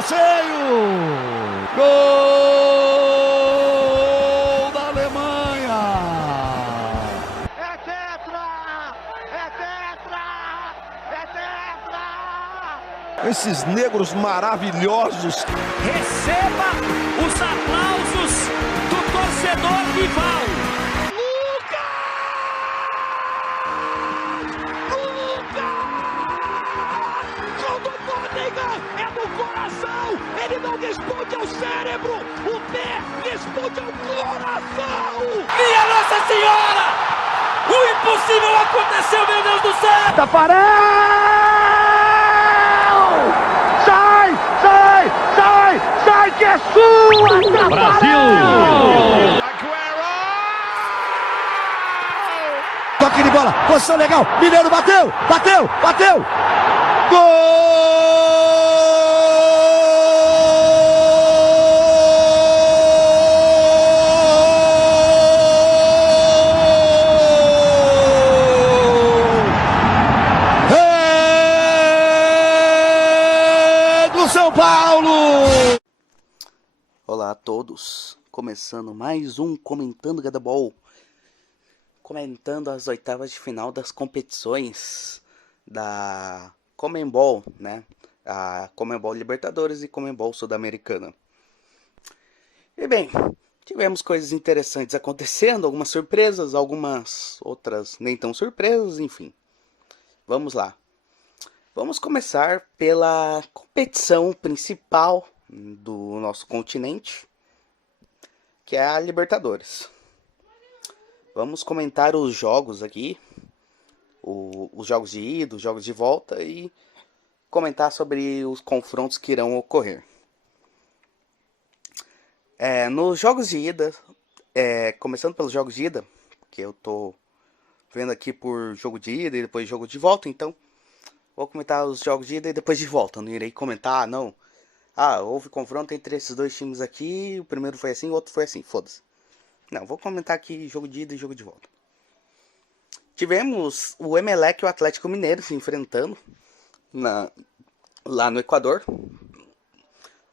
passeio! Gol da Alemanha! É tetra! É tetra! É tetra! Esses negros maravilhosos. Receba os aplausos do torcedor rival. É do coração, ele não responde ao cérebro, o pé responde ao coração! Minha Nossa Senhora! O impossível aconteceu, meu Deus do céu! Tafarel! Sai, sai, sai, sai que é sua, Brasil! Toque de bola, posição legal, Mineiro bateu, bateu, bateu! São Paulo! Olá a todos, começando mais um Comentando Gadabol, comentando as oitavas de final das competições da Conmebol, né? A Conmebol Libertadores e Conmebol Sul-Americana. E bem, tivemos coisas interessantes acontecendo, algumas surpresas, algumas outras nem tão surpresas, enfim. Vamos lá. Vamos começar pela competição principal do nosso continente, que é a Libertadores. Vamos comentar os jogos aqui, os jogos de ida, os jogos de volta e comentar sobre os confrontos que irão ocorrer. Nos jogos de ida, começando pelos jogos de ida, que eu tô vendo aqui por jogo de ida e depois jogo de volta, então vou comentar os jogos de ida e depois de volta. Não irei comentar, não. Houve confronto entre esses dois times aqui. O primeiro foi assim, o outro foi assim. Foda-se. Não, vou comentar aqui jogo de ida e jogo de volta. Tivemos o Emelec e o Atlético Mineiro se enfrentando lá no Equador.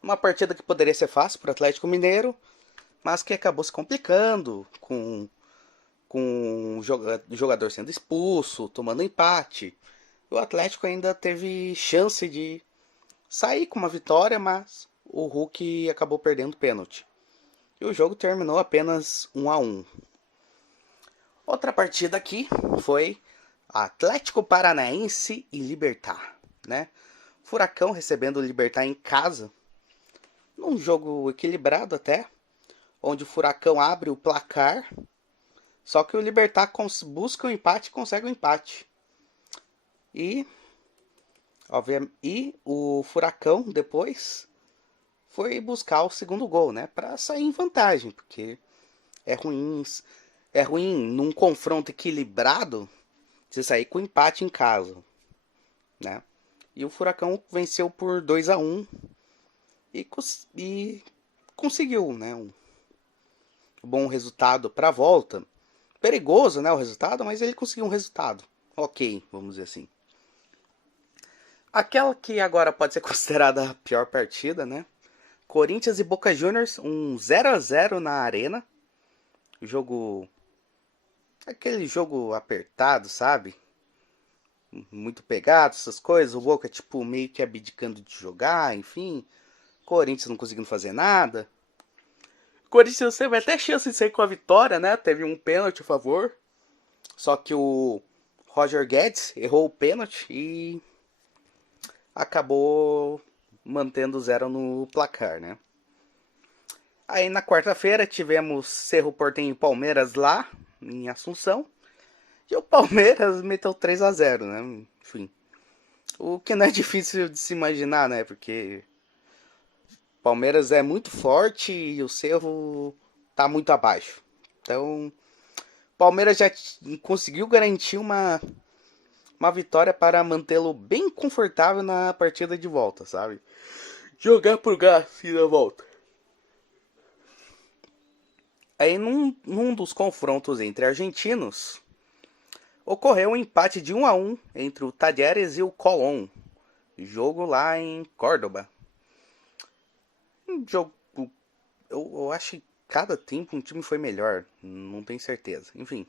Uma partida que poderia ser fácil para o Atlético Mineiro, mas que acabou se complicando com o jogador sendo expulso, tomando empate. O Atlético ainda teve chance de sair com uma vitória, mas o Hulk acabou perdendo o pênalti. E o jogo terminou apenas 1-1. Outra partida aqui foi Atlético Paranaense e Libertad, né? Furacão recebendo o Libertad em casa, num jogo equilibrado até, onde o Furacão abre o placar, só que o Libertad busca o empate e consegue o empate. E o Furacão depois foi buscar o segundo gol, né, para sair em vantagem, porque é ruim num confronto equilibrado você sair com empate em casa, né? E o Furacão venceu por 2-1 e conseguiu, né, um bom resultado para a volta. Perigoso, né, o resultado, mas ele conseguiu um resultado ok, vamos dizer assim. Aquela que agora pode ser considerada a pior partida, né? Corinthians e Boca Juniors, um 0-0 na arena. Aquele jogo apertado, sabe? Muito pegado, essas coisas. O Boca, meio que abdicando de jogar, enfim. Corinthians não conseguindo fazer nada. Corinthians teve até chance de sair com a vitória, né? Teve um pênalti a favor. Só que o Roger Guedes errou o pênalti e acabou mantendo 0 no placar, né? Aí na quarta-feira tivemos Cerro Porteño e Palmeiras lá em Assunção. E o Palmeiras meteu 3-0, né? Enfim. O que não é difícil de se imaginar, né? Porque o Palmeiras é muito forte e o Cerro tá muito abaixo. Então, o Palmeiras já conseguiu garantir uma vitória para mantê-lo bem confortável na partida de volta, sabe? Jogar por gás e na volta. Aí num dos confrontos entre argentinos, ocorreu um empate de 1-1 entre o Talleres e o Colón. Jogo lá em Córdoba. Um jogo. Eu acho que cada tempo um time foi melhor. Não tenho certeza. Enfim.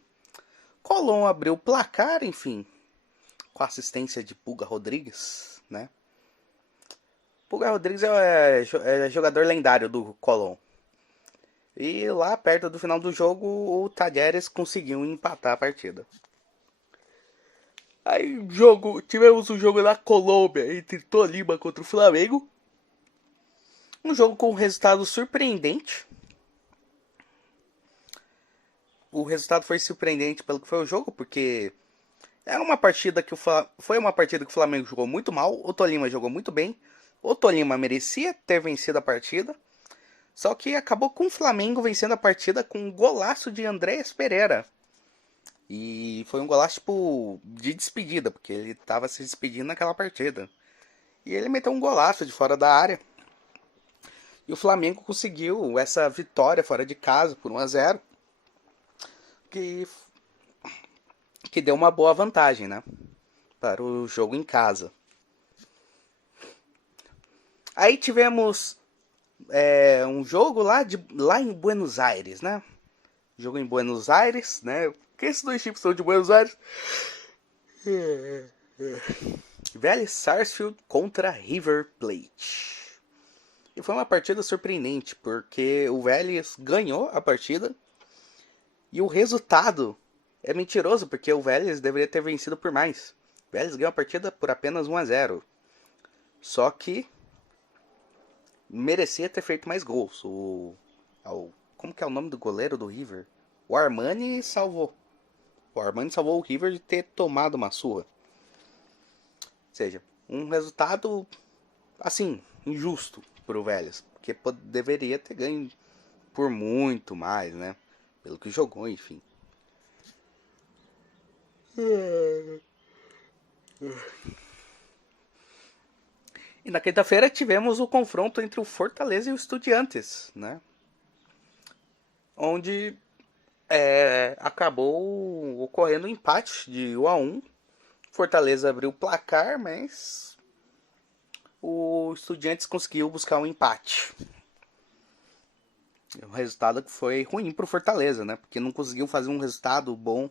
Colón abriu o placar, enfim. Com a assistência de Pulga Rodrigues, né? Pulga Rodrigues é jogador lendário do Colón. E lá perto do final do jogo, o Talleres conseguiu empatar a partida. Aí tivemos o jogo na Colômbia entre Tolima contra o Flamengo. Um jogo com um resultado surpreendente. O resultado foi surpreendente pelo que foi o jogo, porque era uma partida que foi uma partida que o Flamengo jogou muito mal, o Tolima jogou muito bem. O Tolima merecia ter vencido a partida, só que acabou com o Flamengo vencendo a partida com um golaço de Andréas Pereira. E foi um golaço tipo de despedida, porque ele estava se despedindo naquela partida. E ele meteu um golaço de fora da área. E o Flamengo conseguiu essa vitória fora de casa por 1-0. Que deu uma boa vantagem, né? Para o jogo em casa. Aí tivemos um jogo lá em Buenos Aires, né? Jogo em Buenos Aires, né? Porque esses dois times são de Buenos Aires. Vélez Sarsfield contra River Plate. E foi uma partida surpreendente, porque o Vélez ganhou a partida. E o resultado é mentiroso, porque o Vélez deveria ter vencido por mais. O Vélez ganhou a partida por apenas 1-0. Só que merecia ter feito mais gols. Como que é o nome do goleiro do River? O Armani salvou. O Armani salvou o River de ter tomado uma surra. Ou seja, um resultado, assim, injusto pro Vélez. Porque deveria ter ganho por muito mais, né? Pelo que jogou, enfim. E na quinta-feira tivemos o confronto entre o Fortaleza e o Estudiantes, né? Onde acabou ocorrendo um empate de 1-1. Fortaleza abriu o placar, mas o Estudiantes conseguiu buscar um empate. O resultado que foi ruim pro Fortaleza, né? Porque não conseguiu fazer um resultado bom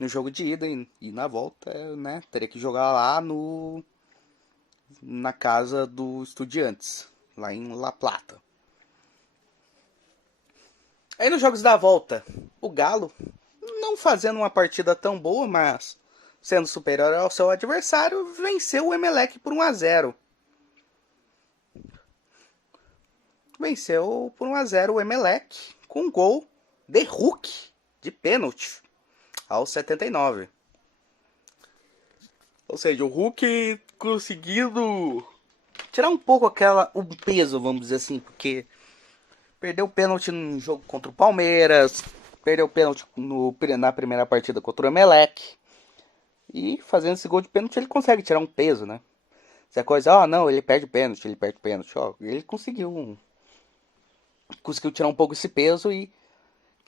no jogo de ida e na volta, né? Teria que jogar lá na casa do Estudiantes, lá em La Plata. Aí nos jogos da volta, o Galo, não fazendo uma partida tão boa, mas sendo superior ao seu adversário, venceu o Emelec por 1-0. Venceu por 1-0 o Emelec com um gol de Hulk, de pênalti, aos 79. Ou seja, o Hulk conseguindo tirar um pouco o peso, vamos dizer assim, porque perdeu o pênalti no jogo contra o Palmeiras, perdeu o pênalti na primeira partida contra o Emelec. E fazendo esse gol de pênalti ele consegue tirar um peso, né? Se a coisa, não, ele perde o pênalti, ele conseguiu tirar um pouco esse peso e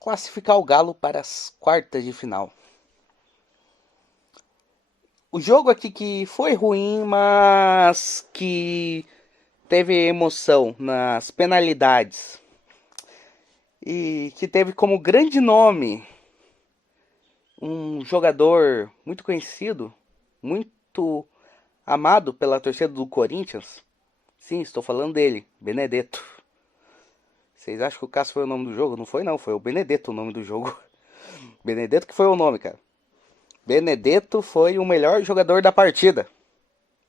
classificar o Galo para as quartas de final. O jogo aqui que foi ruim, mas que teve emoção nas penalidades. E que teve como grande nome um jogador muito conhecido, muito amado pela torcida do Corinthians. Sim, estou falando dele, Benedetto. Vocês acham que o Cássio foi o nome do jogo? Não foi não, foi o Benedetto o nome do jogo. Benedetto que foi o nome, cara. Benedetto foi o melhor jogador da partida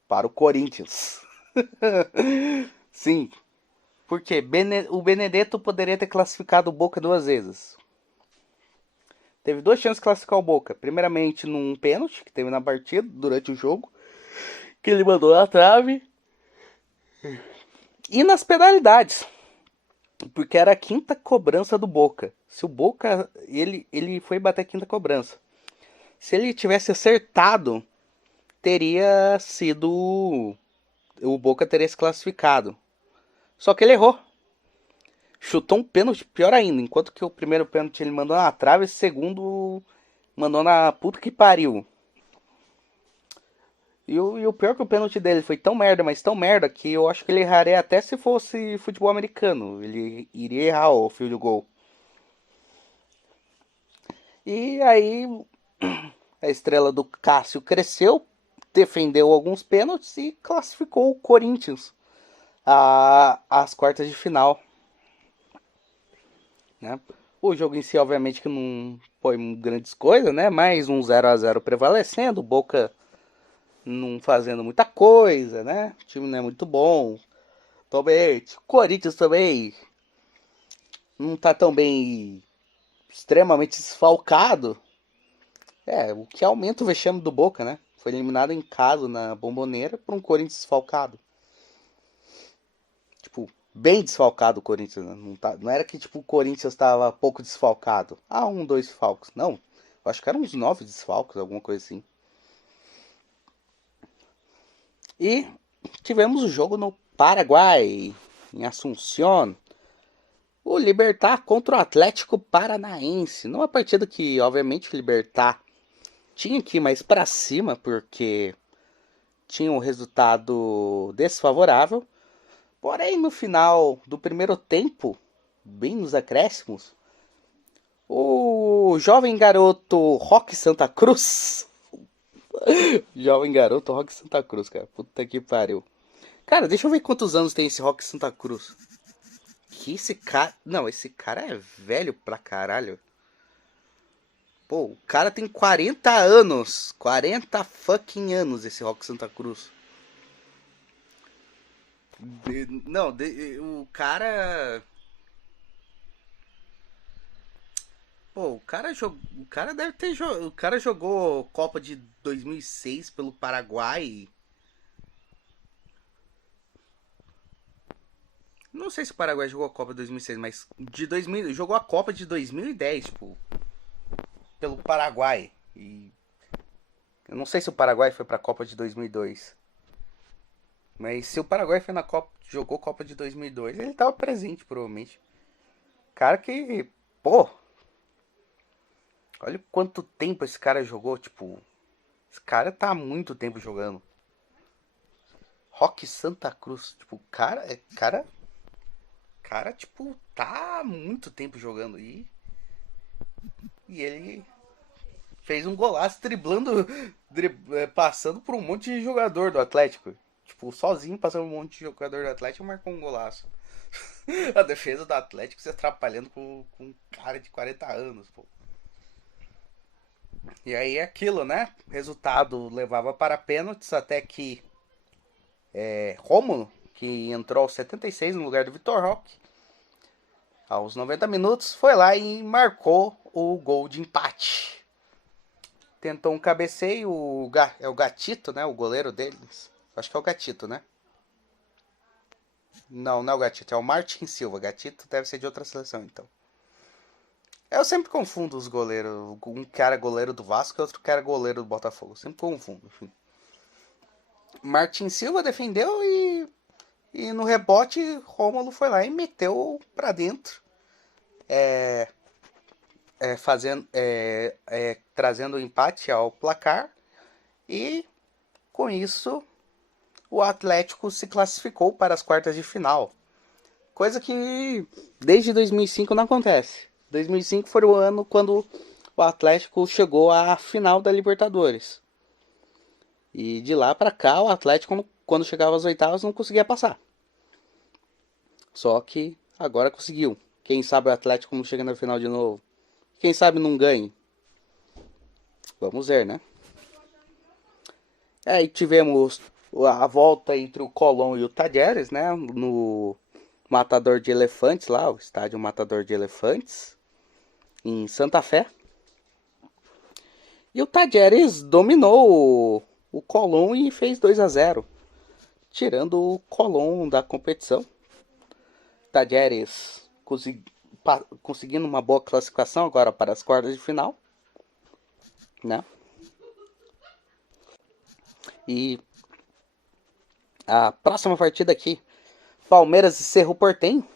para o Corinthians. Sim, porque o Benedetto poderia ter classificado o Boca 2 vezes. Teve 2 chances de classificar o Boca. Primeiramente num pênalti que teve na partida, durante o jogo, que ele mandou na trave. E nas penalidades, porque era a quinta cobrança do Boca. Se o Boca, ele foi bater a quinta cobrança. Se ele tivesse acertado, teria sido... o Boca teria se classificado. Só que ele errou. Chutou um pênalti pior ainda. Enquanto que o primeiro pênalti ele mandou na trave, o segundo mandou na puta que pariu. o pior é que o pênalti dele foi tão merda, mas tão merda, que eu acho que ele erraria até se fosse futebol americano. Ele iria errar o field goal. E aí a estrela do Cássio cresceu, defendeu alguns pênaltis e classificou o Corinthians às quartas de final. Né? O jogo em si, obviamente, que não foi grandes coisas, né? Mais um 0-0 prevalecendo, Boca não fazendo muita coisa, né? O time não é muito bom. Também, o Corinthians também não tá tão bem, extremamente desfalcado. O que aumenta o vexame do Boca, né? Foi eliminado em casa na Bombonera por um Corinthians desfalcado. Tipo, bem desfalcado o Corinthians, né? Não era que tipo o Corinthians estava pouco desfalcado. 2 desfalques. Não, eu acho que eram uns 9 desfalques, alguma coisa assim. E tivemos o jogo no Paraguai, em Asunción. O Libertad contra o Atlético Paranaense. Numa partida que, obviamente, o Libertad tinha que ir mais para cima, porque tinha um resultado desfavorável. Porém, no final do primeiro tempo, bem nos acréscimos, o jovem garoto Roque Santa Cruz... Jovem garoto Roque Santa Cruz, cara. Puta que pariu. Cara, deixa eu ver quantos anos tem esse Roque Santa Cruz. Que esse cara... Não, esse cara é velho pra caralho. Pô, o cara tem 40 anos. 40 fucking anos esse Roque Santa Cruz. O cara... Pô, o cara deve ter jogado. O cara jogou Copa de 2006 pelo Paraguai. Não sei se o Paraguai jogou a Copa de 2006, mas jogou a Copa de 2010, tipo, pelo Paraguai. E eu não sei se o Paraguai foi pra Copa de 2002. Mas se o Paraguai foi na Copa, jogou Copa de 2002, ele tava presente, provavelmente. Cara que, pô, olha quanto tempo esse cara jogou, tipo, esse cara tá há muito tempo jogando. Roque Santa Cruz, tipo, cara, tipo, tá há muito tempo jogando e ele fez um golaço driblando, passando por um monte de jogador do Atlético. Tipo, sozinho passando um monte de jogador do Atlético, marcou um golaço. A defesa do Atlético se atrapalhando com um cara de 40 anos, pô. E aí é aquilo, né? Resultado levava para pênaltis, até que Rômulo, que entrou aos 76 no lugar do Vitor Roque, aos 90 minutos, foi lá e marcou o gol de empate. Tentou um cabeceio, é o Gatito, né? O goleiro deles. Acho que é o Gatito, né? Não é o Gatito, é o Martin Silva. Gatito deve ser de outra seleção, então. Eu sempre confundo os goleiros. Um cara é goleiro do Vasco e outro cara é goleiro do Botafogo. Eu sempre confundo. Enfim. Martin Silva defendeu e no rebote Rômulo foi lá e meteu pra dentro. Trazendo o empate ao placar. E com isso o Atlético se classificou para as quartas de final. Coisa que desde 2005 não acontece. 2005 foi o ano quando o Atlético chegou à final da Libertadores. E de lá para cá o Atlético, quando chegava às oitavas, não conseguia passar. Só que agora conseguiu. Quem sabe o Atlético não chega na final de novo. Quem sabe não ganhe. Vamos ver, né? Aí tivemos a volta entre o Colón e o Talleres, né? No Matador de Elefantes lá, o estádio Matador de Elefantes, em Santa Fé. E o Talleres dominou o Colón e fez 2-0, tirando o Colón da competição. Talleres conseguindo uma boa classificação agora para as quartas de final, né? E a próxima partida aqui, Palmeiras e Cerro Porteño.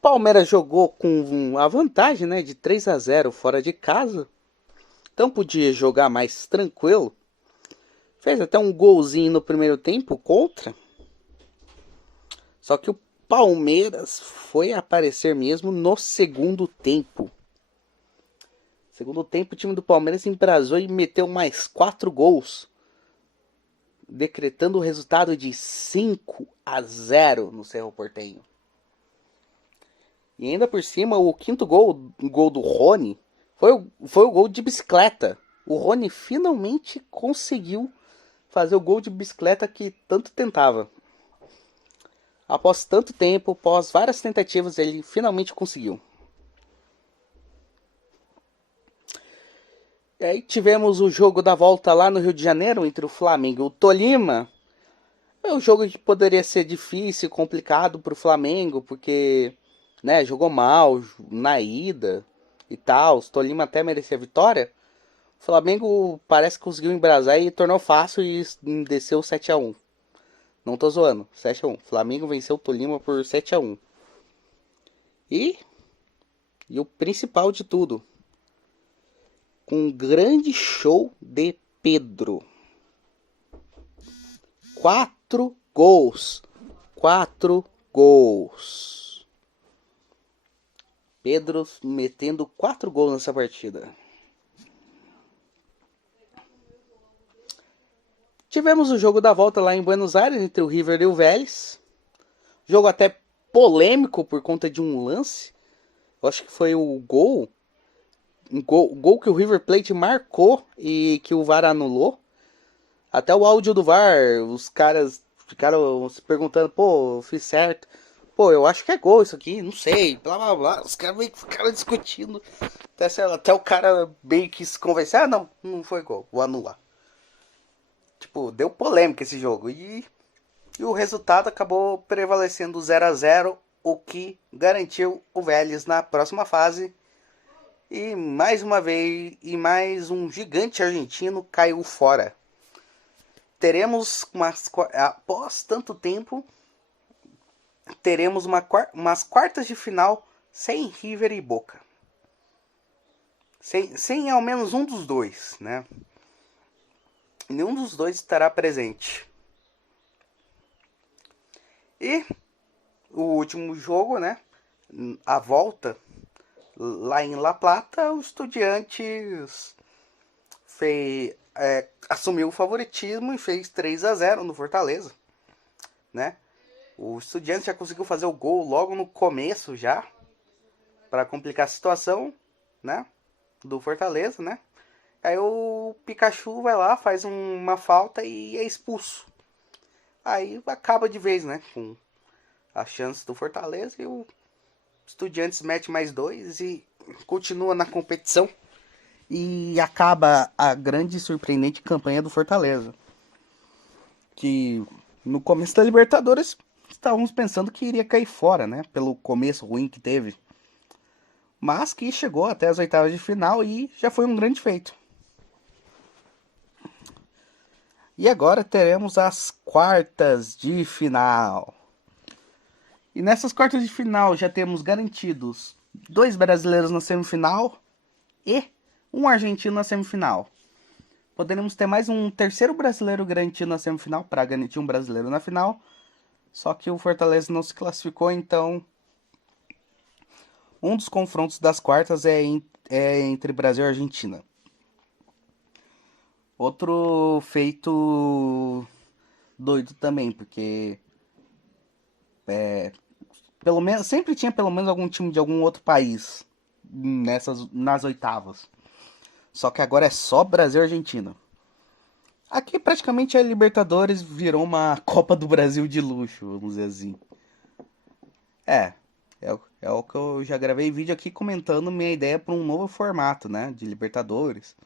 Palmeiras jogou com a vantagem, né, de 3-0 fora de casa. Então podia jogar mais tranquilo. Fez até um golzinho no primeiro tempo contra. Só que o Palmeiras foi aparecer mesmo no segundo tempo. Segundo tempo, o time do Palmeiras embrasou e meteu mais 4 gols, decretando o resultado de 5-0 no Cerro Porteño. E ainda por cima, o quinto gol, o gol do Rony, foi o gol de bicicleta. O Rony finalmente conseguiu fazer o gol de bicicleta que tanto tentava. Após tanto tempo, após várias tentativas, ele finalmente conseguiu. E aí tivemos o jogo da volta lá no Rio de Janeiro, entre o Flamengo e o Tolima. É um jogo que poderia ser difícil, complicado para o Flamengo, porque, né, jogou mal na ida e tal. O Tolima até merecia a vitória. O Flamengo parece que conseguiu embrasar e tornou fácil e desceu 7-1. Não tô zoando, 7-1. Flamengo venceu o Tolima por 7-1. E o principal de tudo, com um grande show de Pedro. 4 gols. 4 gols. Pedro metendo 4 gols nessa partida. Tivemos o jogo da volta lá em Buenos Aires, entre o River e o Vélez. Jogo até polêmico por conta de um lance. Eu acho que foi o gol que o River Plate marcou e que o VAR anulou. Até o áudio do VAR, os caras ficaram se perguntando, pô, eu fiz certo. Pô, eu acho que é gol isso aqui, não sei, blá blá blá. Os caras meio que ficaram discutindo. Até o cara meio que se convencer, não foi gol, vou anular. Tipo, deu polêmica esse jogo. E o resultado acabou prevalecendo 0-0, o que garantiu o Vélez na próxima fase. E mais uma vez, mais um gigante argentino caiu fora. Teremos, após tanto tempo, teremos umas quartas de final sem River e Boca. Sem ao menos um dos dois, né? Nenhum dos dois estará presente. E o último jogo, né? A volta lá em La Plata, o Estudiantes assumiu o favoritismo e fez 3-0 no Fortaleza, né? O Estudiantes já conseguiu fazer o gol logo no começo já, para complicar a situação, né? Do Fortaleza, né? Aí o Pikachu vai lá, faz uma falta e é expulso. Aí acaba de vez, né? Com a chance do Fortaleza e o Estudiantes mete mais 2 e continua na competição. E acaba a grande e surpreendente campanha do Fortaleza. Que no começo da Libertadores estávamos pensando que iria cair fora, né? Pelo começo ruim que teve. Mas que chegou até as oitavas de final e já foi um grande feito. E agora teremos as quartas de final. E nessas quartas de final já temos garantidos 2 brasileiros na semifinal e um argentino na semifinal. Poderemos ter mais um terceiro brasileiro garantido na semifinal para garantir um brasileiro na final. Só que o Fortaleza não se classificou, então um dos confrontos das quartas é entre Brasil e Argentina. Outro feito doido também, porque sempre tinha pelo menos algum time de algum outro país nas oitavas. Só que agora é só Brasil e Argentina. Aqui praticamente a Libertadores virou uma Copa do Brasil de luxo, vamos dizer assim. É o que eu já gravei vídeo aqui comentando minha ideia para um novo formato, né, de Libertadores.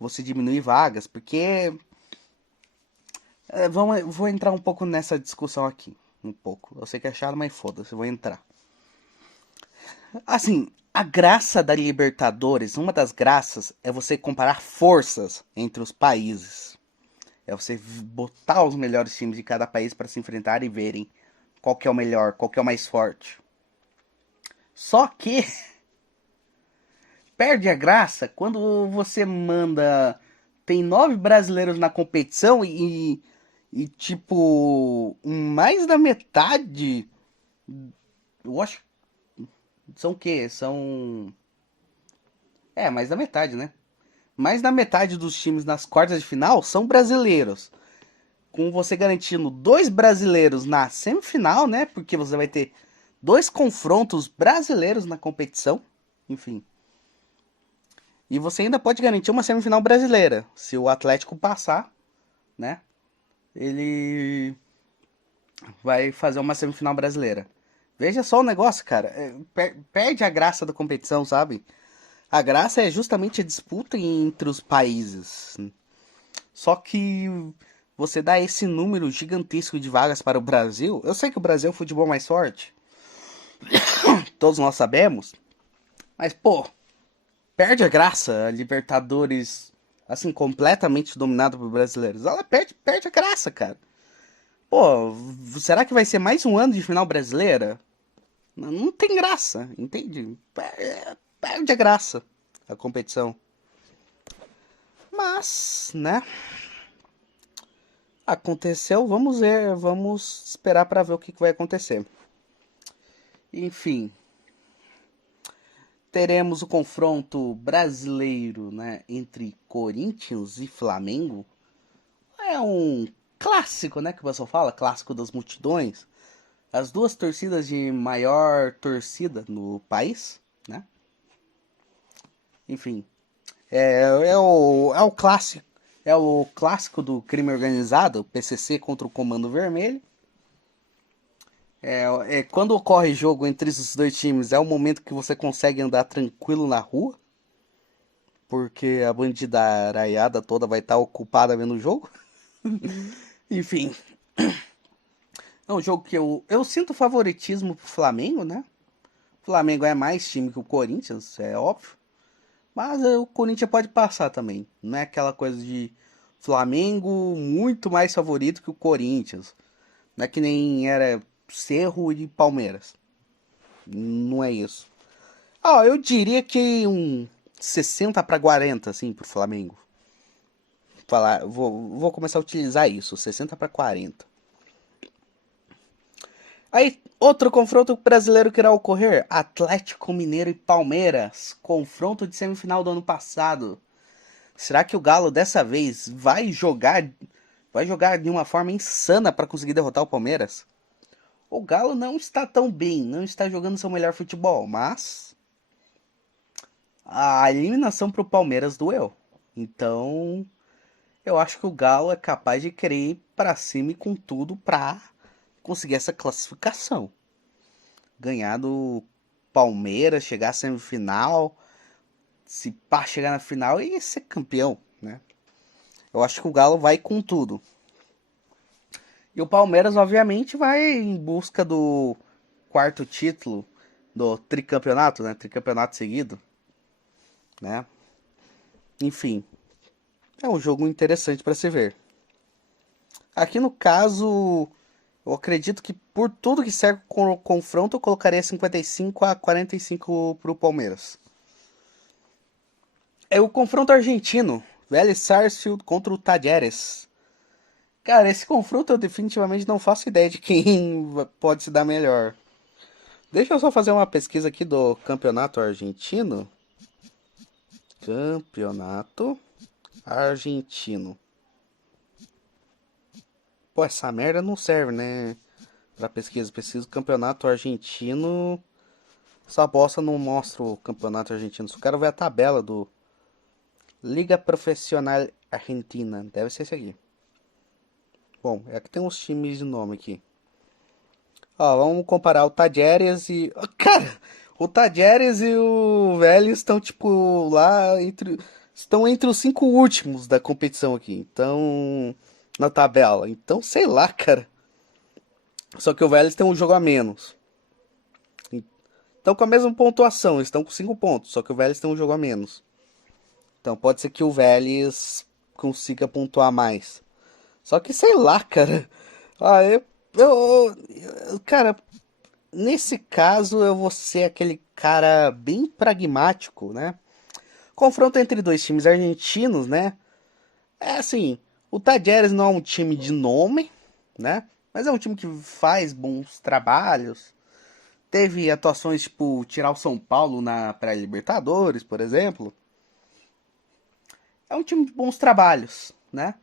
Você diminuir vagas, porque vou entrar um pouco nessa discussão aqui, um pouco. Eu sei que é chato, mas foda-se, eu vou entrar. Assim, a graça da Libertadores, uma das graças é você comparar forças entre os países. É você botar os melhores times de cada país para se enfrentar e verem qual que é o melhor, qual que é o mais forte. Só que perde a graça quando você manda tem 9 brasileiros na competição e tipo, mais da metade, eu acho, são o quê? São, mais da metade, né? Mais da metade dos times nas quartas de final são brasileiros. Com você garantindo 2 brasileiros na semifinal, né? Porque você vai ter 2 confrontos brasileiros na competição. Enfim. E você ainda pode garantir uma semifinal brasileira. Se o Atlético passar, né? Ele vai fazer uma semifinal brasileira. Veja só o negócio, cara. Perde a graça da competição, sabe? A graça é justamente a disputa entre os países. Só que você dá esse número gigantesco de vagas para o Brasil. Eu sei que o Brasil é o futebol mais forte. Todos nós sabemos. Mas, pô, perde a graça. A Libertadores, assim, completamente dominada por brasileiros. Ela perde a graça, cara. Pô, será que vai ser mais um ano de final brasileira? Não tem graça, entende? Perde a graça a competição. Mas, né? Aconteceu, vamos ver, vamos esperar para ver o que vai acontecer. Enfim, teremos o confronto brasileiro, né, entre Corinthians e Flamengo. É um clássico, né, que o pessoal fala, clássico das multidões. As duas torcidas de maior torcida no país, né? Enfim, é o clássico. É o clássico do crime organizado, o PCC contra o Comando Vermelho. Quando ocorre jogo entre esses dois times, é o momento que você consegue andar tranquilo na rua. Porque a bandidaraiada toda vai estar ocupada vendo o jogo. Enfim. É um jogo que eu sinto favoritismo pro Flamengo, né? O Flamengo é mais time que o Corinthians, é óbvio. Mas o Corinthians pode passar também. Não é aquela coisa de Flamengo muito mais favorito que o Corinthians. Não é que nem era Cerro e Palmeiras. Não é isso. Eu diria que um 60-40, assim, pro Flamengo. Vou começar a utilizar isso, 60-40. Aí, outro confronto brasileiro que irá ocorrer: Atlético Mineiro e Palmeiras. Confronto de semifinal do ano passado. Será que o Galo dessa vez vai jogar de uma forma insana para conseguir derrotar o Palmeiras? O Galo não está tão bem, não está jogando seu melhor futebol, mas a eliminação para o Palmeiras doeu. Então, eu acho que o Galo é capaz de querer ir para cima e com tudo para conseguir essa classificação. Ganhar do Palmeiras, chegar à semifinal, se pá, chegar na final e ser campeão, né? Eu acho que o Galo vai com tudo. E o Palmeiras, obviamente, vai em busca do 4º título do tricampeonato, né? Tricampeonato seguido, né? Enfim, é um jogo interessante para se ver. Aqui no caso, eu acredito que por tudo que serve com o confronto, eu colocaria 55-45 pro Palmeiras. É o confronto argentino, Vélez Sarsfield contra o Talleres. Cara, esse confronto eu definitivamente não faço ideia de quem pode se dar melhor. Deixa eu só fazer uma pesquisa aqui do campeonato argentino. Campeonato argentino. Pô, essa merda não serve, né? Pra pesquisa. Pesquisa do campeonato argentino. Essa bosta não mostra o campeonato argentino. Só quero ver a tabela do Liga Profissional Argentina. Deve ser esse aqui. Bom, é que tem uns times de nome aqui. Vamos comparar o Talleres e... Cara, o Talleres e o Vélez estão, tipo, lá entre... Estão entre os 5 últimos da competição aqui. Então, na tabela. Então, sei lá, cara. Só que o Vélez tem um jogo a menos. Estão com a mesma pontuação. Estão com 5 pontos. Só que o Vélez tem um jogo a menos. Então, pode ser que o Vélez consiga pontuar mais. Só que sei lá, cara. Cara, nesse caso eu vou ser aquele cara bem pragmático, né? Confronto entre dois times argentinos, né? É assim, o Talleres não é um time de nome, né? Mas é um time que faz bons trabalhos. Teve atuações tipo tirar o São Paulo na pré-Libertadores, por exemplo. É um time de bons trabalhos, né?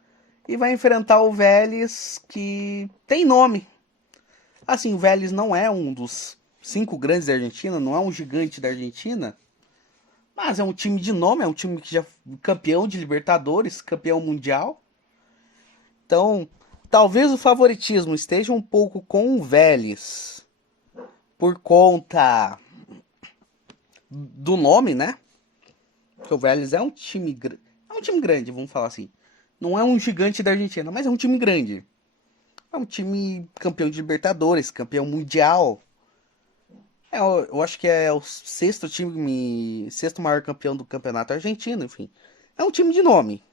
E vai enfrentar o Vélez, que tem nome. Assim, o Vélez não é um dos 5 grandes da Argentina, não é um gigante da Argentina, mas é um time de nome, é um time que já campeão de Libertadores, campeão mundial. Então, talvez o favoritismo esteja um pouco com o Vélez por conta do nome, né? Porque o Vélez é um time grande, vamos falar assim. Não é um gigante da Argentina, mas é um time grande. É um time campeão de Libertadores, campeão mundial. Eu acho que é o sexto maior campeão do campeonato argentino, enfim. É um time de nome.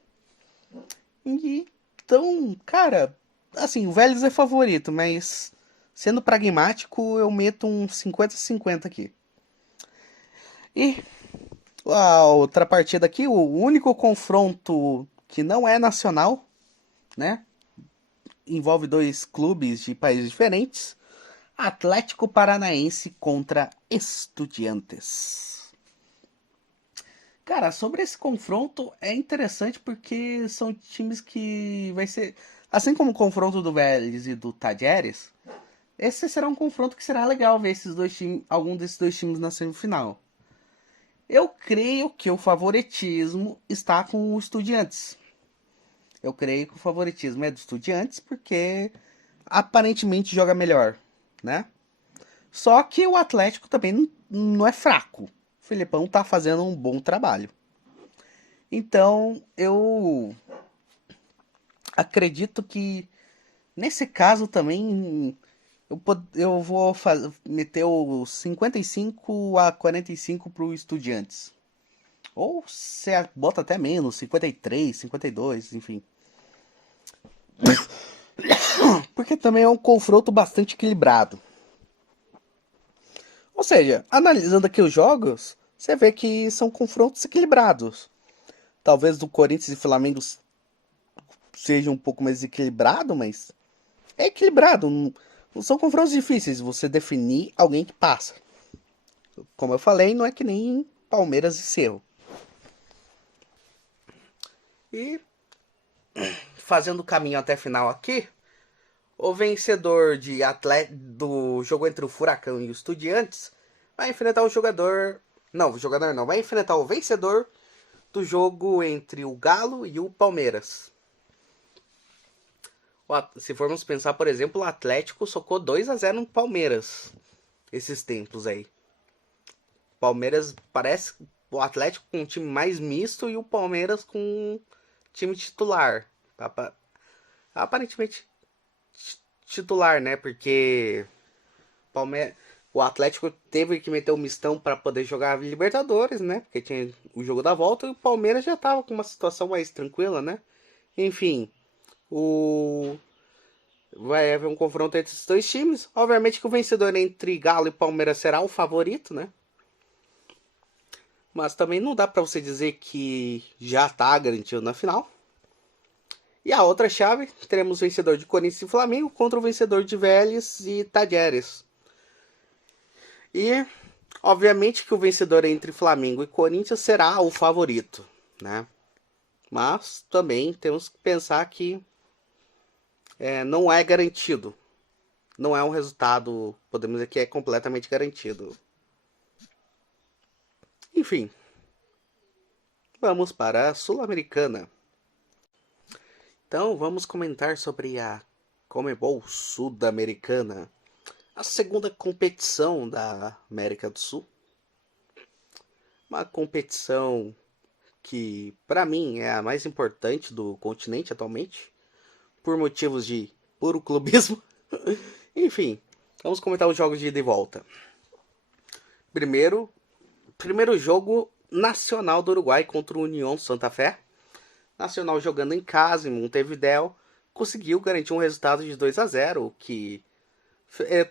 Então, cara, assim, o Vélez é favorito, mas sendo pragmático, eu meto um 50-50 aqui. E a outra partida aqui, o único confronto que não é nacional, né? Envolve 2 clubes de países diferentes. Atlético Paranaense contra Estudiantes. Cara, sobre esse confronto é interessante porque são times que vai ser... Assim como o confronto do Vélez e do Talleres, esse será um confronto que será legal ver algum desses 2 times na semifinal. Eu creio que o favoritismo está com o Estudiantes. Eu creio que o favoritismo é do Estudiantes porque aparentemente joga melhor, né? Só que o Atlético também não é fraco. O Filipão tá fazendo um bom trabalho. Então, eu acredito que nesse caso também eu vou meter o 55-45 pro Estudiantes. Ou você bota até menos, 53, 52, enfim. Porque também é um confronto bastante equilibrado. Ou seja, analisando aqui os jogos, você vê que são confrontos equilibrados. Talvez do Corinthians e Flamengo seja um pouco mais equilibrado, mas é equilibrado. Não são confrontos difíceis você definir alguém que passa. Como eu falei, não é que nem Palmeiras e Cerro. E fazendo o caminho até a final aqui, o vencedor do jogo entre o Furacão e o Estudiantes vai enfrentar o jogador... Não, o jogador não. Vai enfrentar o vencedor do jogo entre o Galo e o Palmeiras. Se formos pensar, por exemplo, o Atlético socou 2-0 no Palmeiras. Esses tempos aí. Palmeiras parece o Atlético com um time mais misto e o Palmeiras com um time titular. Aparentemente titular, né? Porque o Atlético teve que meter o mistão para poder jogar a Libertadores, né? Porque tinha o jogo da volta e o Palmeiras já tava com uma situação mais tranquila, né? Enfim, vai haver um confronto entre esses 2 times. Obviamente que o vencedor entre Galo e Palmeiras será o favorito, né? Mas também não dá para você dizer que já tá garantido na final. E a outra chave, teremos o vencedor de Corinthians e Flamengo contra o vencedor de Vélez e Talleres. E, obviamente, que o vencedor entre Flamengo e Corinthians será o favorito, né? Mas também temos que pensar que não é garantido. Não é um resultado, podemos dizer que é completamente garantido. Enfim, vamos para a Sul-Americana. Então, vamos comentar sobre a Conmebol Sudamericana, a segunda competição da América do Sul. Uma competição que, para mim, é a mais importante do continente atualmente, por motivos de puro clubismo. Enfim, vamos comentar os jogos de ida e volta. Primeiro jogo, Nacional do Uruguai contra o União Santa Fé. Nacional jogando em casa, em Montevidéu, conseguiu garantir um resultado de 2-0, o que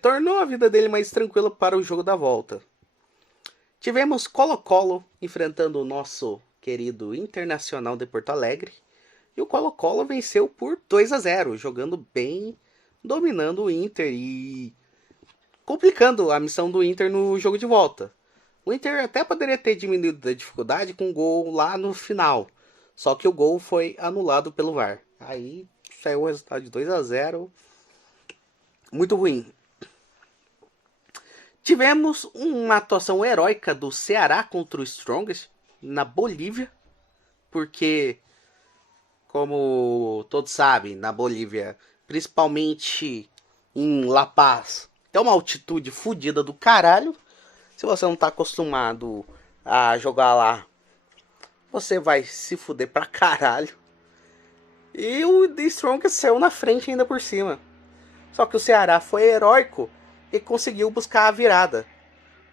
tornou a vida dele mais tranquila para o jogo da volta. Tivemos Colo-Colo enfrentando o nosso querido Internacional de Porto Alegre. E o Colo-Colo venceu por 2-0, jogando bem, dominando o Inter e complicando a missão do Inter no jogo de volta. O Inter até poderia ter diminuído a dificuldade com um gol lá no final. Só que o gol foi anulado pelo VAR. Aí saiu o resultado de 2-0. Muito ruim. Tivemos uma atuação heróica do Ceará contra o Strongest na Bolívia. Porque, como todos sabem, na Bolívia, principalmente em La Paz, tem uma altitude fodida do caralho. Se você não tá acostumado a jogar lá, você vai se fuder pra caralho. E o The Strongest saiu na frente ainda por cima. Só que o Ceará foi heróico e conseguiu buscar a virada.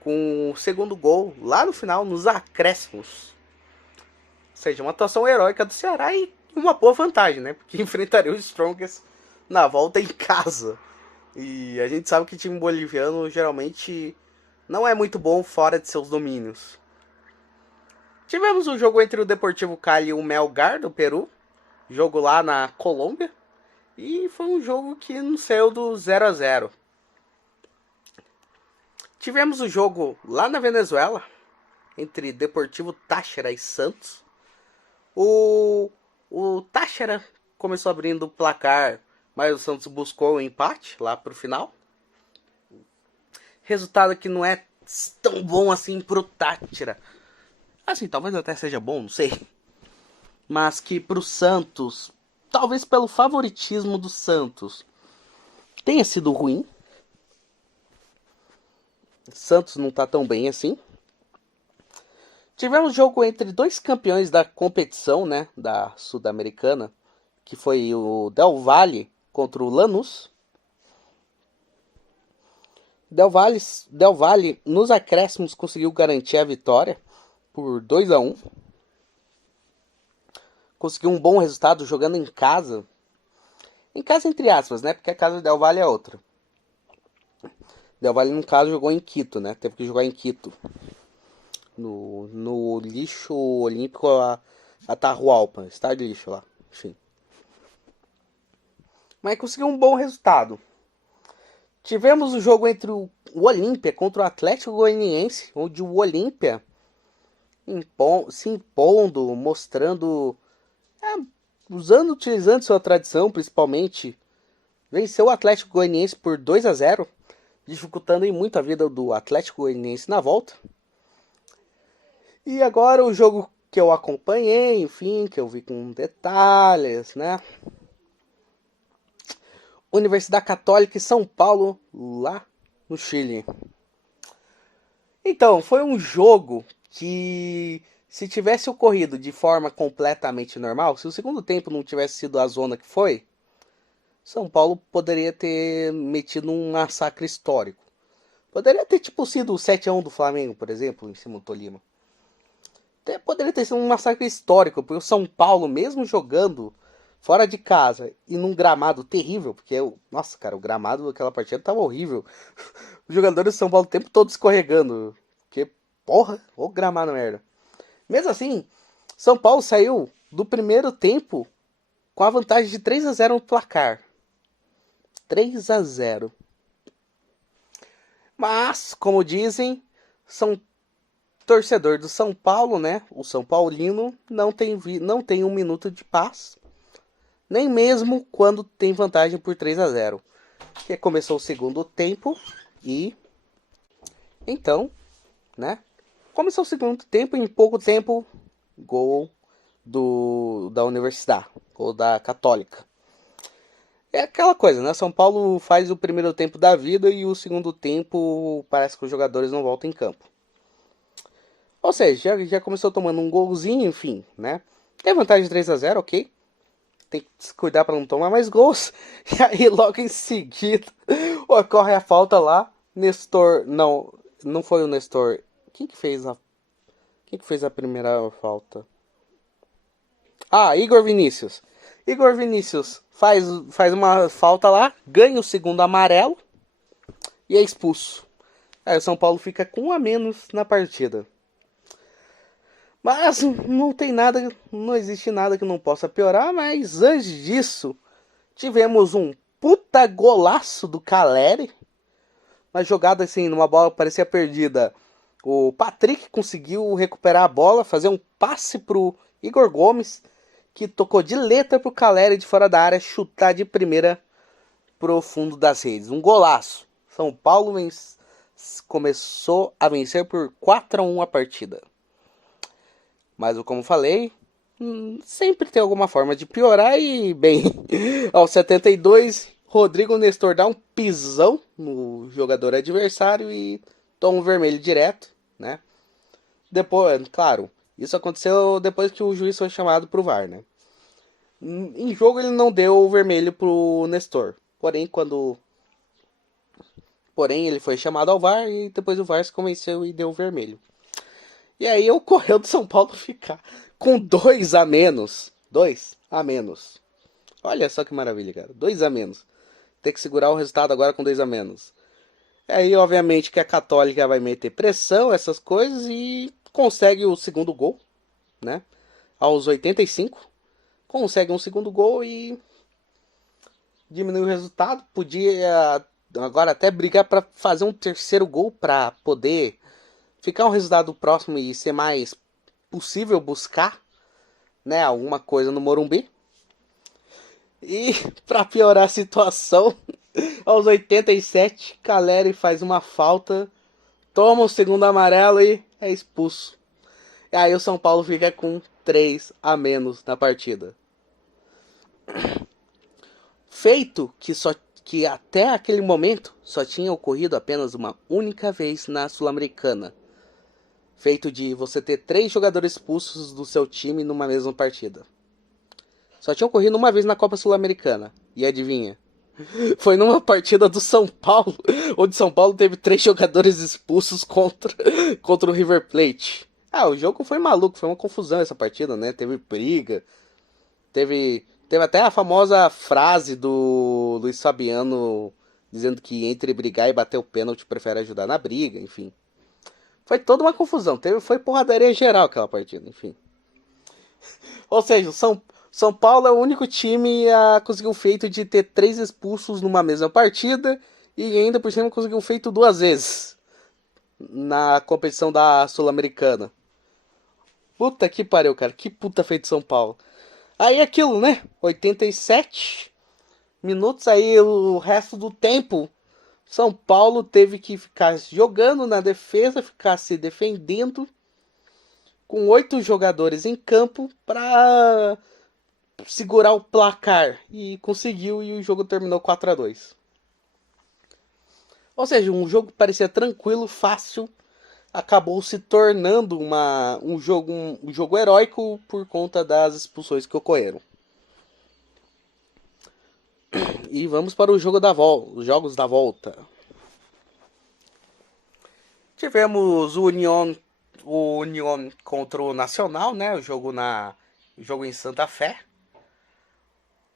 Com o segundo gol lá no final, nos acréscimos. Ou seja, uma atuação heróica do Ceará e uma boa vantagem, né? Porque enfrentaria o Strongest na volta em casa. E a gente sabe que time boliviano geralmente não é muito bom fora de seus domínios. Tivemos um jogo entre o Deportivo Cali e o Melgar do Peru. Jogo lá na Colômbia. E foi um jogo que não saiu do 0-0. Tivemos o jogo lá na Venezuela. Entre Deportivo Táchira e Santos. O Táchira começou abrindo o placar, mas o Santos buscou o empate lá pro final. Resultado que não é tão bom assim pro Táchira. Assim, talvez até seja bom, não sei. Mas que pro Santos, talvez pelo favoritismo do Santos, tenha sido ruim. Santos não tá tão bem assim. Tivemos jogo entre dois campeões da competição, né, da Sul-Americana, que foi o Del Valle contra o Lanús. Del Valle nos acréscimos conseguiu garantir a vitória por 2-1. Conseguiu um bom resultado jogando em casa. Em casa entre aspas, né? Porque a casa do Del Valle é outra. Del Valle, no caso, jogou em Quito, né? Teve que jogar em Quito. No lixo olímpico Atahualpa. Estádio de lixo lá. Enfim. Mas conseguiu um bom resultado. Tivemos o jogo entre o Olímpia contra o Atlético Goianiense, onde o Olímpia se impondo, mostrando, utilizando sua tradição principalmente, venceu o Atlético Goianiense por 2-0, dificultando muito a vida do Atlético Goianiense na volta. E agora o jogo que eu acompanhei, enfim, que eu vi com detalhes, né? Universidade Católica de São Paulo, lá no Chile. Então, foi um jogo que, se tivesse ocorrido de forma completamente normal, se o segundo tempo não tivesse sido a zona que foi, São Paulo poderia ter metido um massacre histórico. Poderia ter sido o 7-1 do Flamengo, por exemplo, em cima do Tolima. Poderia ter sido um massacre histórico, porque o São Paulo, mesmo jogando fora de casa e num gramado terrível, porque, nossa, cara, o gramado daquela partida tava horrível. Os jogadores do São Paulo o tempo todo escorregando. Porque, porra, ô gramado merda. Mesmo assim, São Paulo saiu do primeiro tempo com a vantagem de 3-0 no placar. 3-0. Mas, como dizem, torcedor do São Paulo, né? O São Paulino não tem um minuto de paz. Nem mesmo quando tem vantagem por 3-0. Que começou o segundo tempo e... Então, né? Começou o segundo tempo e em pouco tempo, gol da Universidade, gol da Católica. É aquela coisa, né? São Paulo faz o primeiro tempo da vida e o segundo tempo parece que os jogadores não voltam em campo. Ou seja, já começou tomando um golzinho, enfim, né? Tem vantagem de 3-0, ok. Tem que se cuidar para não tomar mais gols. E aí logo em seguida ocorre a falta lá. Nestor, não foi o Nestor. Quem que fez a primeira falta? Igor Vinícius. Igor Vinícius faz uma falta lá, ganha o segundo amarelo e é expulso. Aí o São Paulo fica com um a menos na partida. Mas não tem nada, não existe nada que não possa piorar, mas antes disso, tivemos um puta golaço do Caleri. Uma jogada assim, numa bola que parecia perdida. O Patrick conseguiu recuperar a bola, fazer um passe pro Igor Gomes, que tocou de letra pro Caleri de fora da área chutar de primeira pro fundo das redes. Um golaço. São Paulo começou a vencer por 4-1 a partida. Mas como falei, sempre tem alguma forma de piorar e, bem, aos 72, Rodrigo Nestor dá um pisão no jogador adversário e toma um vermelho direto, né? Depois, claro, isso aconteceu depois que o juiz foi chamado pro VAR, né? Em jogo ele não deu o vermelho pro Nestor, porém ele foi chamado ao VAR e depois o VAR se convenceu e deu o vermelho. E aí ocorreu do São Paulo ficar com 2 a menos. 2 a menos. Olha só que maravilha, cara. 2 a menos. Ter que segurar o resultado agora com 2 a menos. Aí, obviamente, que a Católica vai meter pressão, essas coisas, e consegue o segundo gol, né? Aos 85. Consegue um segundo gol e diminui o resultado. Podia agora até brigar para fazer um terceiro gol para poder ficar um resultado próximo e ser mais possível buscar, né, alguma coisa no Morumbi. E para piorar a situação, aos 87, Caleri faz uma falta, toma o segundo amarelo e é expulso. E aí o São Paulo fica com 3 a menos na partida. Feito que até aquele momento só tinha ocorrido apenas uma única vez na Sul-Americana. Feito de você ter 3 jogadores expulsos do seu time numa mesma partida. Só tinha ocorrido uma vez na Copa Sul-Americana. E adivinha? Foi numa partida do São Paulo, onde São Paulo teve 3 jogadores expulsos contra o River Plate. O jogo foi maluco, foi uma confusão essa partida, né? Teve briga, teve até a famosa frase do Luiz Fabiano dizendo que entre brigar e bater o pênalti prefere ajudar na briga, enfim. Foi toda uma confusão, foi porradaria geral aquela partida, enfim. Ou seja, São Paulo é o único time a conseguir o feito de ter 3 expulsos numa mesma partida e ainda por cima conseguiu o feito 2 vezes na competição da Sul-Americana. Puta que pariu, cara, que puta feito São Paulo. Aí aquilo, né, 87 minutos, aí o resto do tempo São Paulo teve que ficar jogando na defesa, ficar se defendendo, com 8 jogadores em campo para segurar o placar. E conseguiu, e o jogo terminou 4-2. Ou seja, um jogo que parecia tranquilo, fácil, acabou se tornando um jogo heróico por conta das expulsões que ocorreram. E vamos para o jogo os jogos da volta. Tivemos o União contra o Nacional, né? O jogo em Santa Fé,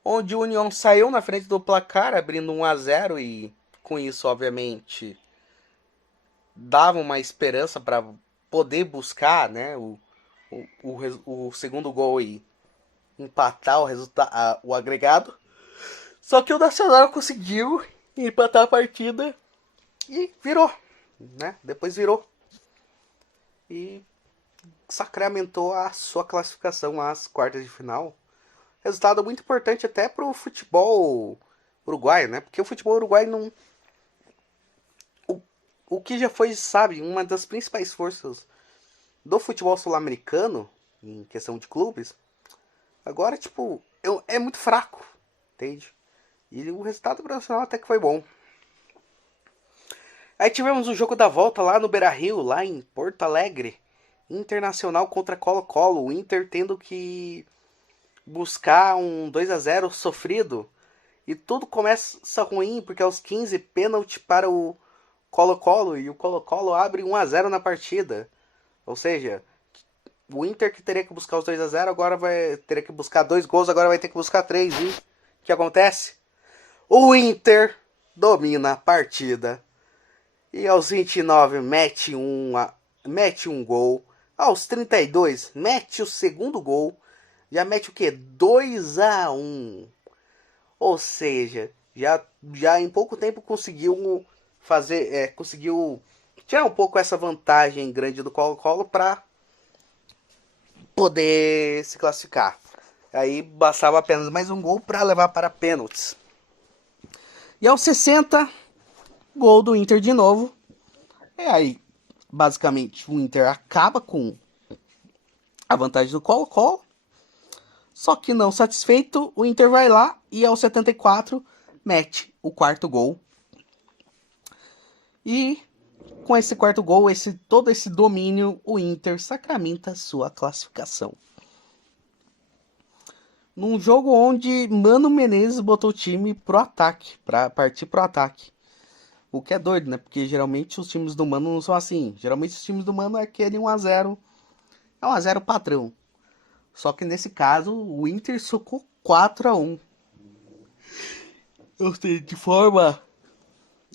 onde o União saiu na frente do placar, abrindo 1-0 e com isso, obviamente, dava uma esperança para poder buscar, né, o segundo gol e empatar o agregado. Só que o Nacional conseguiu empatar a partida e virou, né? Depois virou e sacramentou a sua classificação às quartas de final. Resultado muito importante até para o futebol uruguaio, né? Porque o futebol uruguaio não... O que já foi, sabe, uma das principais forças do futebol sul-americano, em questão de clubes, agora, tipo, é muito fraco, entende? E o resultado profissional até que foi bom. Aí tivemos o jogo da volta lá no Beira-Rio, lá em Porto Alegre. Internacional contra Colo-Colo. O Inter tendo que buscar um 2-0 sofrido. E tudo começa ruim, porque aos 15, pênalti para o Colo-Colo. E o Colo-Colo abre 1-0 na partida. Ou seja, o Inter que teria que buscar os 2-0, agora vai ter que buscar 2 gols, agora vai ter que buscar 3. E o que acontece? O Inter domina a partida. E aos 29 mete um gol Aos 32, mete o segundo gol. Já mete o quê? 2-1. Ou seja, já em pouco tempo conseguiu fazer, conseguiu tirar um pouco essa vantagem grande do Colo-Colo para poder se classificar. Aí bastava apenas mais um gol para levar para pênaltis. E aos 60, gol do Inter de novo. E aí, basicamente, o Inter acaba com a vantagem do Colo-Colo. Só que não satisfeito, o Inter vai lá e aos 74 mete o quarto gol. E com esse quarto gol, todo esse domínio, o Inter sacramenta sua classificação. Num jogo onde Mano Menezes botou o time pro ataque, pra partir pro ataque. O que é doido, né? Porque geralmente os times do Mano não são assim. Geralmente os times do Mano é aquele 1-0. É 1-0 padrão. Só que nesse caso, o Inter socou 4-1. Ou seja, de forma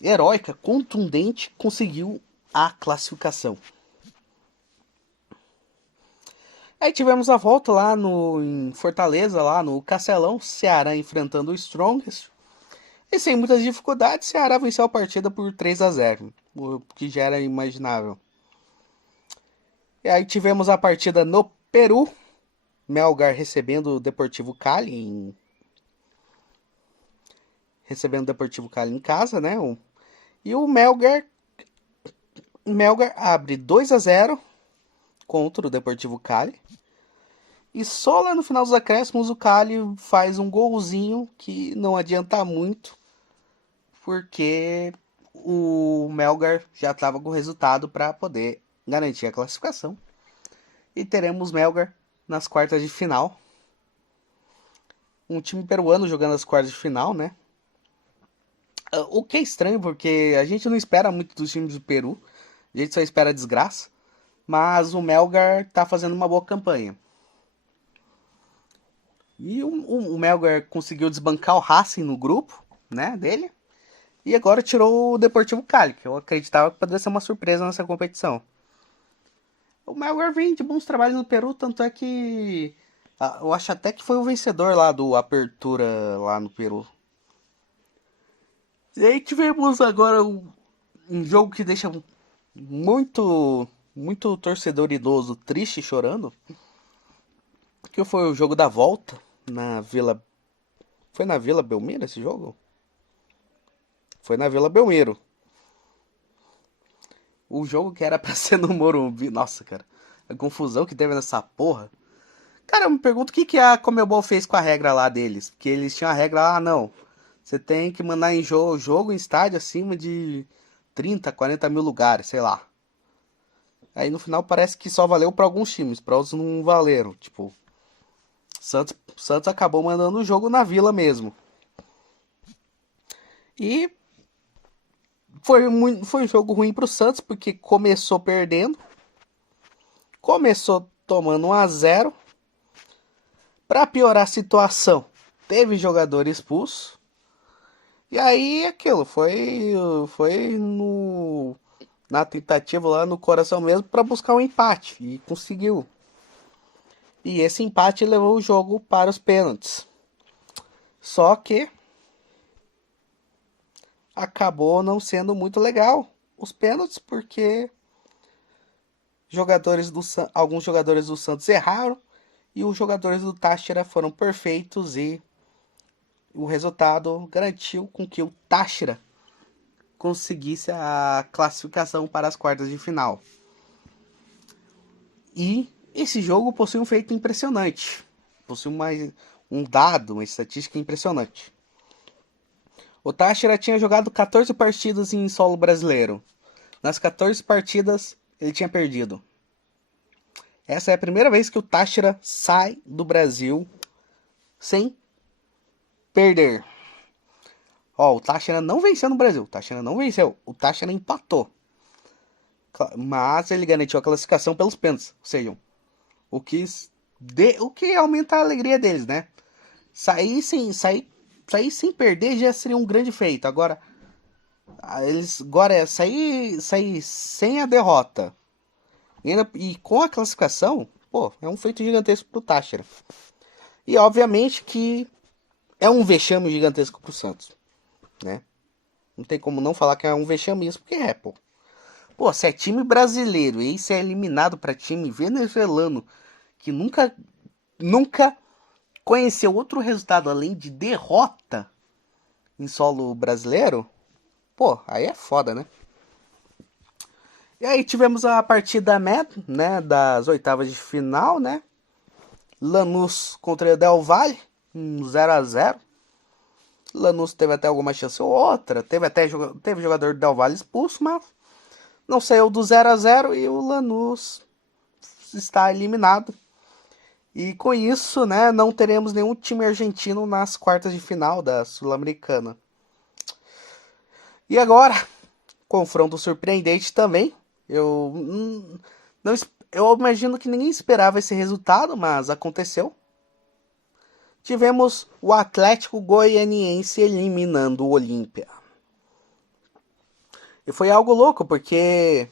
heróica, contundente, conseguiu a classificação. Aí tivemos a volta lá em Fortaleza, lá no Castelão, Ceará enfrentando o Strongest. E sem muitas dificuldades, Ceará venceu a partida por 3-0, o que já era imaginável. E aí tivemos a partida no Peru, Melgar recebendo o Deportivo Cali em casa, né? E o Melgar abre 2-0 contra o Deportivo Cali. E só lá no final dos acréscimos o Cali faz um golzinho que não adianta muito, porque o Melgar já estava com o resultado para poder garantir a classificação. E teremos Melgar nas quartas de final. Um time peruano jogando as quartas de final, né? O que é estranho, porque a gente não espera muito dos times do Peru. A gente só espera desgraça. Mas o Melgar tá fazendo uma boa campanha. E o Melgar conseguiu desbancar o Racing no grupo, né, dele. E agora tirou o Deportivo Cali, que eu acreditava que poderia ser uma surpresa nessa competição. O Melgar vem de bons trabalhos no Peru, tanto é que eu acho até que foi o vencedor lá do Apertura lá no Peru. E aí tivemos agora um jogo que deixa muito torcedor idoso triste e chorando. Que foi o jogo da volta na Vila... Foi na Vila Belmiro esse jogo? Foi na Vila Belmiro. O jogo que era pra ser no Morumbi. Nossa, cara. A confusão que teve nessa porra. Cara, eu me pergunto o que a Conmebol fez com a regra lá deles. Porque eles tinham a regra lá, não. Você tem que mandar em jogo em estádio acima de 30, 40 mil lugares, sei lá. Aí no final parece que só valeu pra alguns times. Pra outros não valeram. Tipo, Santos acabou mandando o jogo na Vila mesmo. E foi um jogo ruim pro Santos, porque começou perdendo. Começou tomando 1-0. Pra piorar a situação, teve jogador expulso. E aí aquilo foi na tentativa lá no coração mesmo para buscar um empate. E conseguiu. E esse empate levou o jogo para os pênaltis. Só que acabou não sendo muito legal os pênaltis, porque alguns jogadores do Santos erraram e os jogadores do Táchira foram perfeitos, e o resultado garantiu com que o Táchira conseguisse a classificação para as quartas de final. E esse jogo possui um feito impressionante. Possui um dado, uma estatística impressionante. O Táchira tinha jogado 14 partidas em solo brasileiro. Nas 14 partidas, ele tinha perdido. Essa é a primeira vez que o Táchira sai do Brasil sem perder. Ó, o Táchira não venceu no Brasil. O Táchira não venceu. O Táchira empatou. Mas ele garantiu a classificação pelos pênaltis. Ou seja, o que aumenta a alegria deles, né? Sair sem perder já seria um grande feito. Agora sair sem a derrota E com a classificação, pô, é um feito gigantesco pro Táchira. E obviamente que é um vexame gigantesco pro Santos, né? Não tem como não falar que é um vexame isso, porque é, pô. Pô, se é time brasileiro e se é eliminado para time venezuelano que nunca conheceu outro resultado além de derrota em solo brasileiro, pô, aí é foda, né? E aí tivemos a partida né, das oitavas de final, né? Lanús contra Del Valle, 0-0. Lanús teve até alguma chance ou outra, teve jogador do Del Valle expulso, mas não saiu do 0-0 e o Lanús está eliminado. E com isso, né, não teremos nenhum time argentino nas quartas de final da Sul-Americana. E agora, confronto surpreendente também. Eu imagino que ninguém esperava esse resultado, mas aconteceu. Tivemos o Atlético Goianiense eliminando o Olímpia. E foi algo louco, porque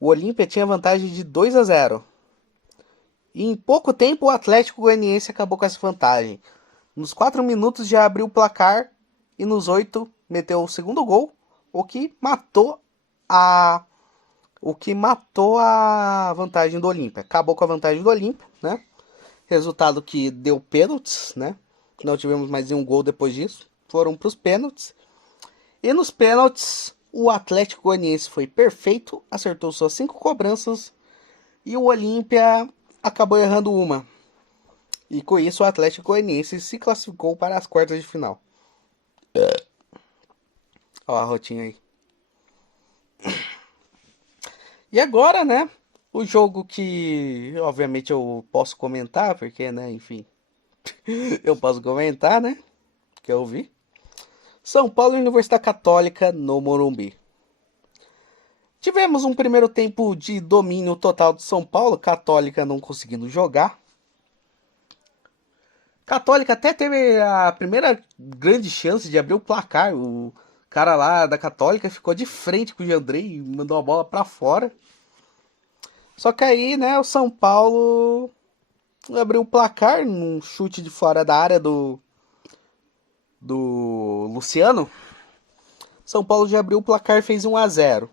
o Olímpia tinha vantagem de 2-0. E em pouco tempo o Atlético Goianiense acabou com essa vantagem. Nos 4 minutos já abriu o placar e nos 8 meteu o segundo gol, o que matou a vantagem do Olímpia. Acabou com a vantagem do Olímpia, né? Resultado que deu pênaltis, né? Não tivemos mais nenhum gol depois disso. Foram para os pênaltis. E nos pênaltis, o Atlético Goianiense foi perfeito, acertou suas 5 cobranças e o Olímpia acabou errando uma. E com isso o Atlético Goianiense se classificou para as quartas de final. Olha a rotinha aí. E agora, né? O jogo que, obviamente, eu posso comentar, porque, né, enfim. Eu posso comentar, né? Que eu vi. São Paulo e Universidade Católica no Morumbi. Tivemos um primeiro tempo de domínio total do São Paulo. Católica não conseguindo jogar. Católica até teve a primeira grande chance de abrir o placar. O cara lá da Católica ficou de frente com o Jandrei e mandou a bola pra fora. Só que aí, né, o São Paulo abriu o placar num chute de fora da área do Luciano. São Paulo já abriu o placar e fez 1-0.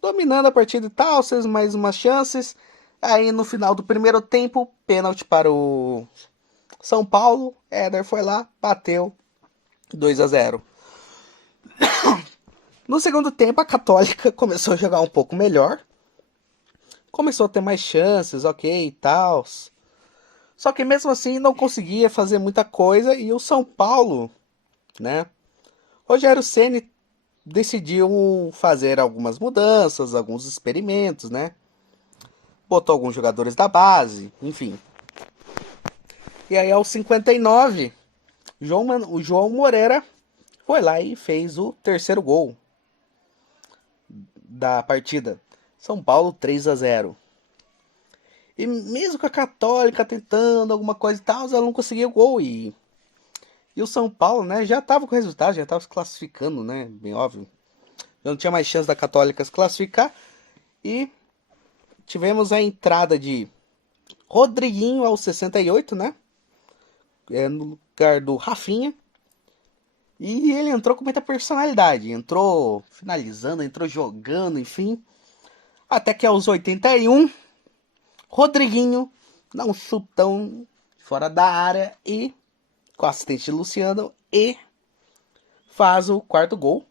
Dominando a partida e tal, fez mais umas chances. Aí no final do primeiro tempo, pênalti para o São Paulo. Éder foi lá, bateu 2-0. No segundo tempo, a Católica começou a jogar um pouco melhor. Começou a ter mais chances, ok e tal. Só que mesmo assim não conseguia fazer muita coisa. E o São Paulo, né? Rogério Ceni decidiu fazer algumas mudanças, alguns experimentos, né? Botou alguns jogadores da base, enfim. E aí aos 59, o João Moreira foi lá e fez o terceiro gol da partida. São Paulo 3-0. E mesmo com a Católica tentando alguma coisa e tal, ela não conseguiu gol. E o São Paulo, né, já estava com o resultado, já estava se classificando, né, bem óbvio. Já não tinha mais chance da Católica se classificar. E tivemos a entrada de Rodriguinho aos 68, né, no lugar do Rafinha. E ele entrou com muita personalidade, entrou finalizando, entrou jogando, enfim. Até que aos 81, Rodriguinho dá um chutão fora da área e com o assistente Luciano e faz o quarto gol.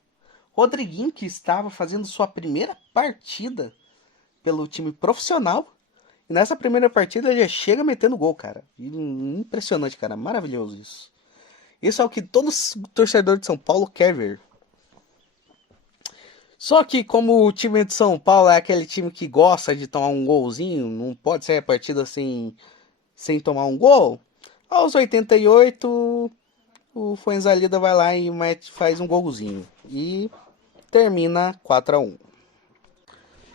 Rodriguinho, que estava fazendo sua primeira partida pelo time profissional, e nessa primeira partida ele já chega metendo gol, cara. Impressionante, cara, maravilhoso isso. Isso é o que todo torcedor de São Paulo quer ver. Só que como o time de São Paulo é aquele time que gosta de tomar um golzinho, não pode sair a partida sem tomar um gol, aos 88 o Fuenzalida vai lá e faz um golzinho. E termina 4-1.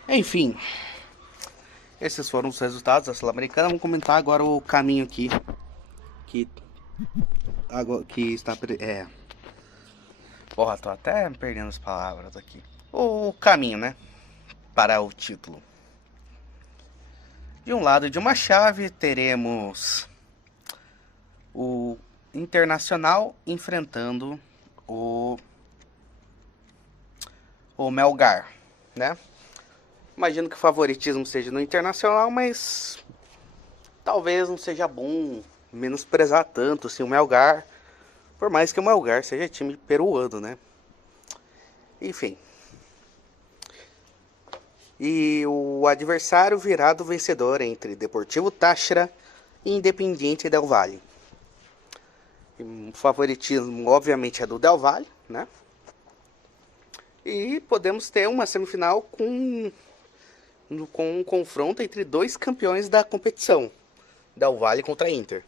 Enfim, esses foram os resultados da Sul-Americana. Vamos comentar agora o caminho aqui que está... Porra, tô até perdendo as palavras aqui. O caminho, né, para o título. De um lado de uma chave teremos o Internacional enfrentando o Melgar, né? Imagino que o favoritismo seja no Internacional, mas talvez não seja bom menosprezar tanto assim o Melgar, por mais que o Melgar seja time peruano, né? Enfim. E o adversário virado vencedor entre Deportivo Táchira e Independiente Del Valle. O favoritismo obviamente é do Del Valle, né? E podemos ter uma semifinal com um confronto entre dois campeões da competição, Del Valle contra Inter.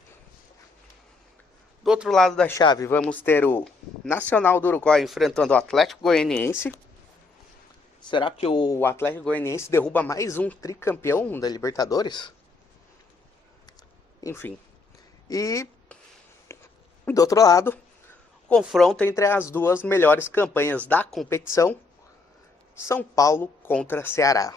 Do outro lado da chave vamos ter o Nacional do Uruguai enfrentando o Atlético Goianiense. Será que o Atlético Goianiense derruba mais um tricampeão da Libertadores? Enfim. E do outro lado, confronto entre as duas melhores campanhas da competição, São Paulo contra Ceará.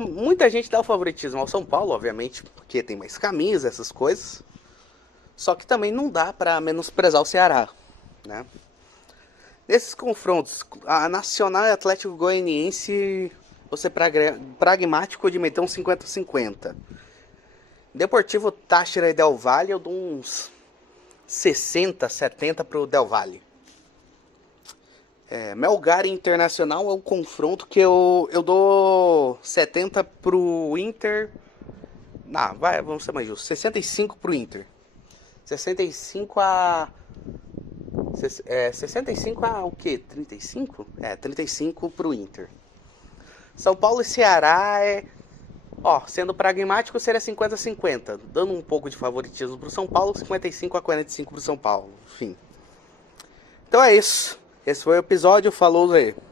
Muita gente dá o favoritismo ao São Paulo, obviamente, porque tem mais camisa, essas coisas. Só que também não dá para menosprezar o Ceará, né? Nesses confrontos, a Nacional e Atlético Goianiense, vou ser pragmático de meter um 50-50. Deportivo Táchira e Del Valle, eu dou uns 60-70 pro Del Valle. Melgar e Internacional é um confronto que eu dou 70 pro Inter. Não, vamos ser mais justos. 65 pro Inter. 65 a o quê? 35? 35 pro Inter. São Paulo e Ceará sendo pragmático, seria 50-50. Dando um pouco de favoritismo pro São Paulo, 55-45 pro São Paulo. Enfim. Então é isso. Esse foi o episódio. Falou aí.